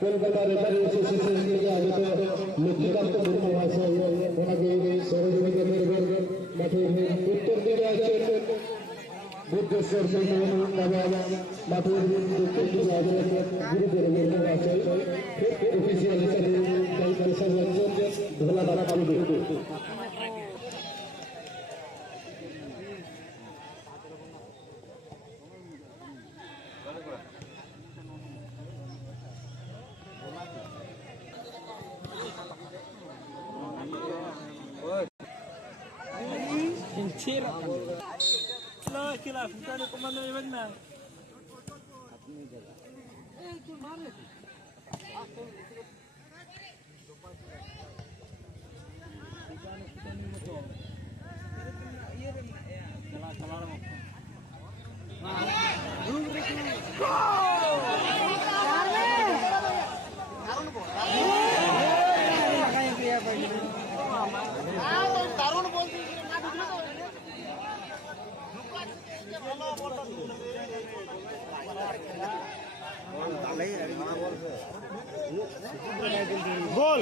Kolkata referee association के आगे लक्ष्मीकांत मुर्मू महाशय ওনাকে সহযোগিতা করবেন মাঠে উত্তর দিকে আছেন বুদ্ধেশ্বর মুর্মু বাবা মাঠের দক্ষিণ দিকে আছেন গুরুদেব মুর্মু মহাশয় অফিসিয়াল হিসেবে দায়িত্ব সামলাচ্ছেন ধোলাধারা পালু Kila bukan komandan yang mana? गोल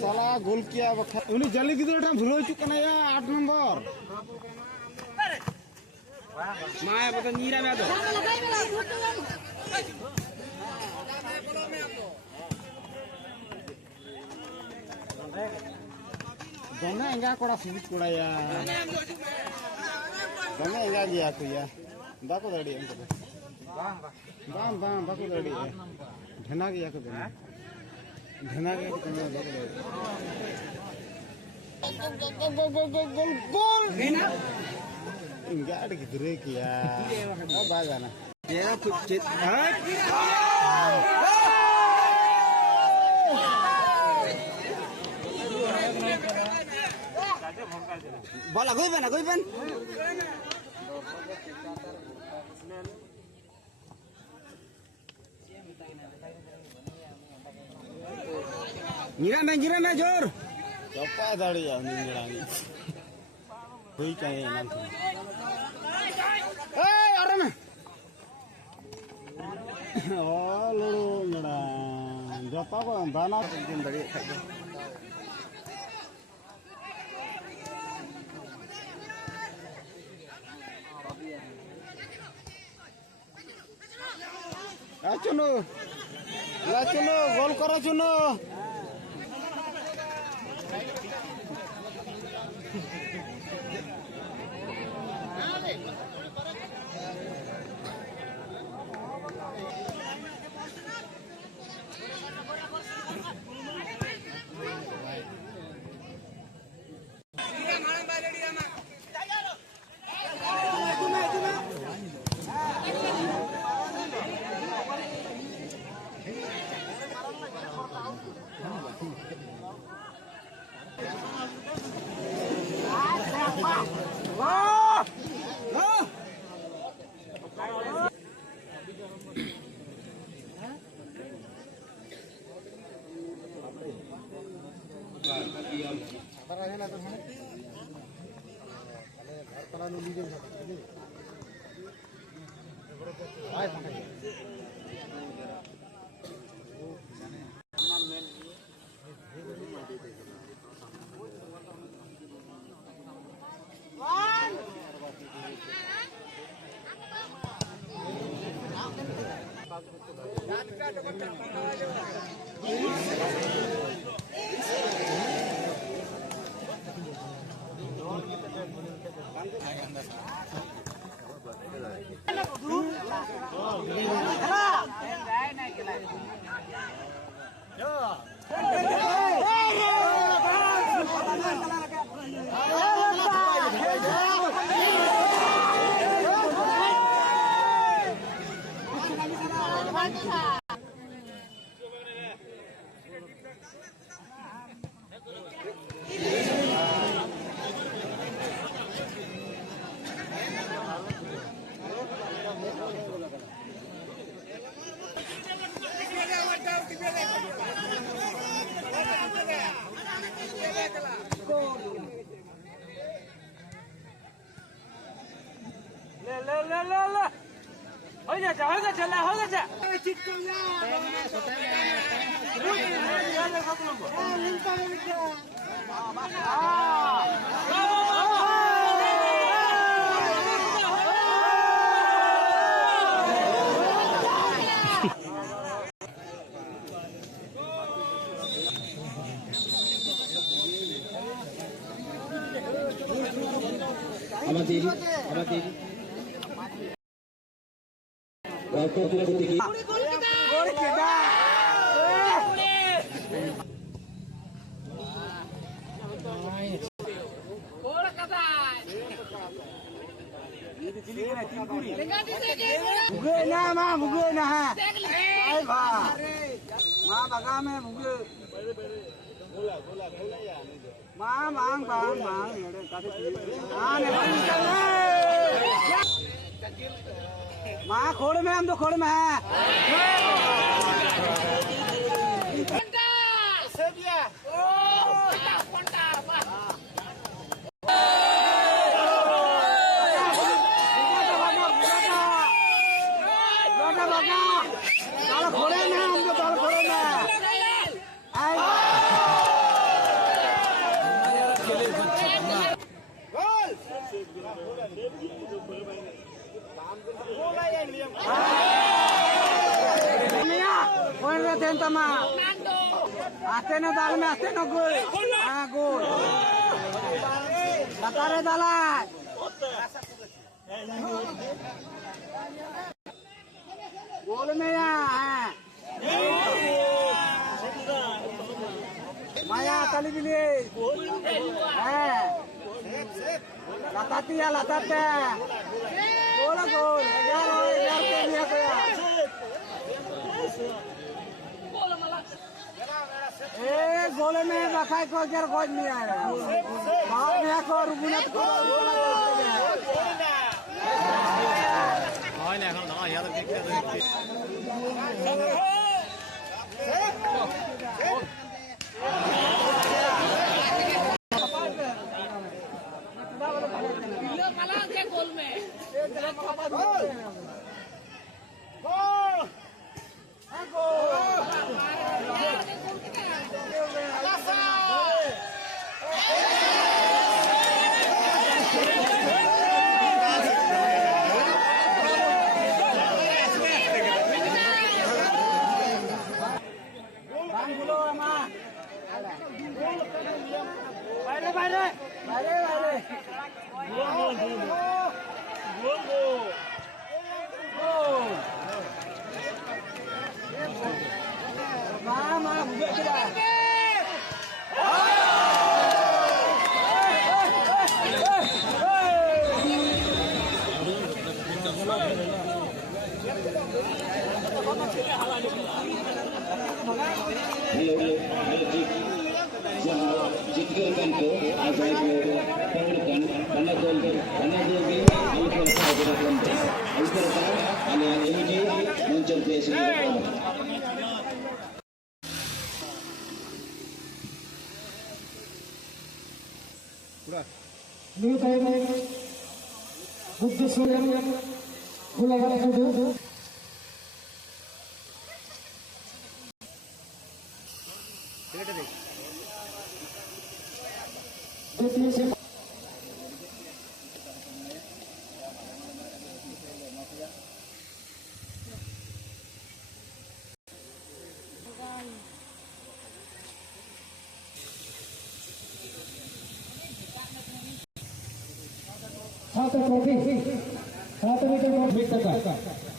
साला गोल किया उन्हें जल्दी की तरह भूल चुका या 8 नंबर माया पता नीरा में तो दोनों एंगा कोड़ा सुबित कोड़ा या दोनों एंगा दिया को या बाको दड़ी है बाम बाम बाको दड़ी है ढना गया को दोनों ढना गया को दोनों बाको दड़ी गोल एंगा अड़ किधरे किया अब आ जाना ये कुछ bola gue ben nyiram jor siapa tadi ya nyirami hui kayak nanti orang oh lu nyerang jatuh kok dana bikin tadi Acuno, gol kora cuno. ले ले ले हो गया ले हो गया আমাদের রাজপথের প্রতীকী मुगे ना है आई भा मां बगा में मुगे मां मांग बांग मांग येड़े काफी हां ने मां खोड़ में हम तो खोड़ में है से दिया ओ पंटा खोड़े में हम तो दाल खोड़े में आते न दाल में आते न गुड़ हाँ गुड़ बतारे दाला गोल में यहाँ माया तली बिली है लताती है लताते गोल गोल 11 के लिए गया ए गोले में रखाई को जर खोज नहीं आ रहा बाहर में को रुगुनत को हां ने এখন না यार देखते ये माला के गोल में जितगरkan ko azaid mo pangulkan panagol panagolgi alkan sa gerakan alkan ala ini muncul presiden ini kayak buddha soyan mulai sudah satu meter